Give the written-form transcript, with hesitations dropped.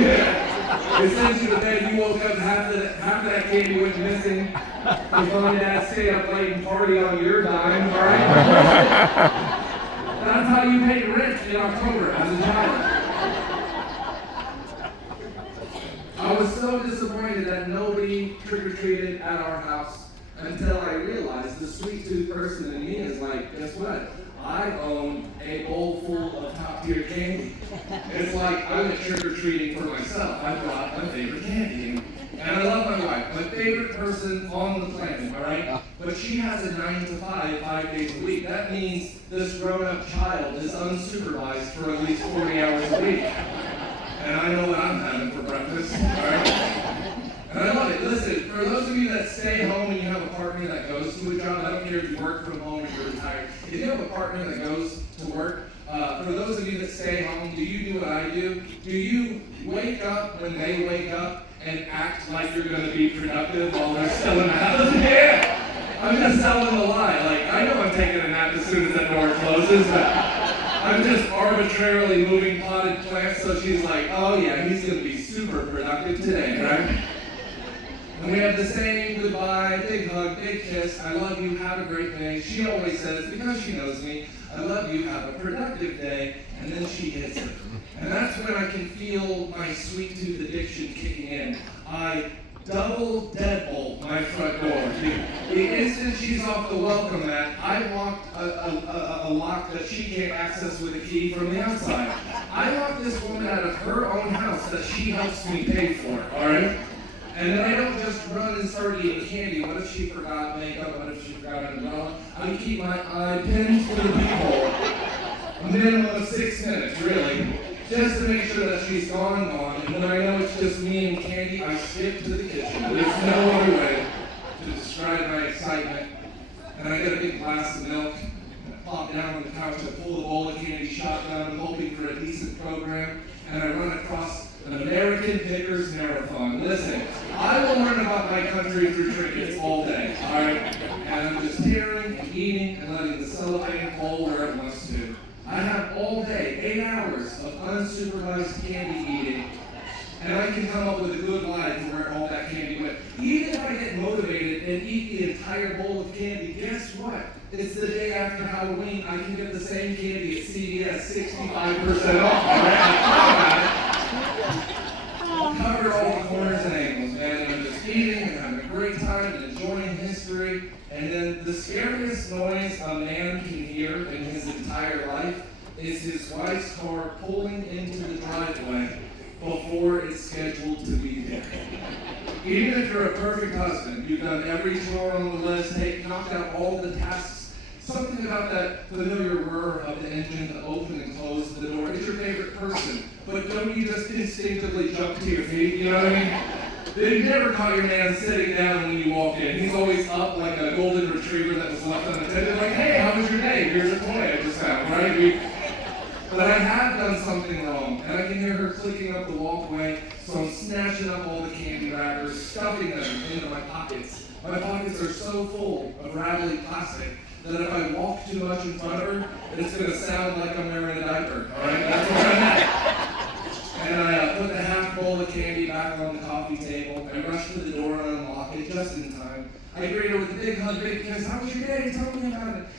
Yeah. It sends you to bed, you woke up, half of that candy went missing. Your mom and dad stayed up late and party on your dime, alright? That's how you paid rent in October as a child. I was so disappointed that nobody trick-or-treated at our house until I realized the sweet tooth person in me is like, guess what? I own a bowl full of top-tier candy. It's like I went trick-or-treating for myself. I brought my favorite candy. And I love my wife, my favorite person on the planet, all right? But she has a 9 to 5, 5 days a week. That means this grown-up child is unsupervised for at least 40 hours a week. And I know what I'm having for breakfast, all right? And I love it. Listen, for those of you that stay home and you have a partner that goes to a job, I don't care if you work from home or you're retired. If you have a partner that goes to work, for those of you that stay home, do you do what I do? Do you wake up when they wake up and act like you're going to be productive while they're still in the house? Yeah! I'm just telling a lie. Like, I know I'm taking a nap as soon as that door closes, but I'm just arbitrarily moving potted plants, so she's like, oh yeah, he's going to be super productive today, right? And we have the same goodbye, big hug, big kiss, I love you, have a great day. She always says, because she knows me, I love you, have a productive day, and then she hits it. And that's when I can feel my sweet tooth addiction kicking in. I double deadbolt my front door. The instant she's off the welcome mat, I locked a lock that she can't access with a key from the outside. I locked this woman out of her own house that she helps me pay for, all right? And then I don't just run and start eating candy. What if she forgot makeup? What if she forgot an umbrella? I keep my eye pinned to the peephole. A minimum of 6 minutes, really. Just to make sure that she's gone. And when I know it's just me and candy, I skip to the kitchen. There's no other way to describe my excitement. And I get a big glass of milk, and I plop down on the couch, I pull the bowl of candy shotgun, I'm hoping for a decent program, and I run across an American Pickers Marathon. Listen, I will learn about my country through trinkets all day, all right? And I'm just tearing and eating and letting the cellophane fall where it wants to. I have all day, 8 hours of unsupervised candy eating, and I can come up with a good lie to where all that candy went. Even if I get motivated and eat the entire bowl of candy, guess what? It's the day after Halloween. I can get the same candy at CVS, 65% off. All right? I covered all the corners and angles, man. And I'm just eating and having a great time and enjoying history. And then the scariest noise a man can hear in his entire life is his wife's car pulling into the driveway before it's scheduled to be there. Even if you're a perfect husband, you've done every chore on the list, knocked out all the tasks, something about that familiar whir of the engine to open and close the door. It's your favorite person, but don't you just instinctively jump to your feet, you know what I mean? They've never caught your man sitting down when you walk in. He's always up like a golden retriever that was left unattended, like, hey, how was your day? Here's a toy I just found, right? But I have done something wrong, and I can hear her clicking up the walkway, so I'm snatching up all the candy wrappers, stuffing them into my pockets. My pockets are so full of rattly plastic that if I walk too much in front of her, it's going to sound like I'm wearing a diaper, all right? That's what I'm at. And I put the half bowl of candy back on the coffee table. I rush to the door and unlock it just in time. I greet her with a big hug, big kiss. How was your day? Tell me about it.